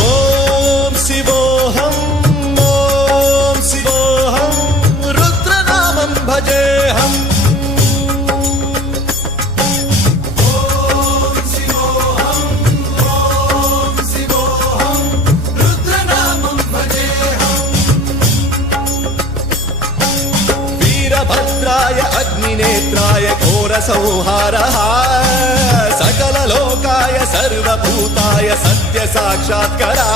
ఓం శివోహం ఓం శివోహం రుద్రనామం భజేహం भद्राय अग्निनेत्राय घोरसंहारः सकललोकाय सर्वभूताय सत्यसाक्षात्करः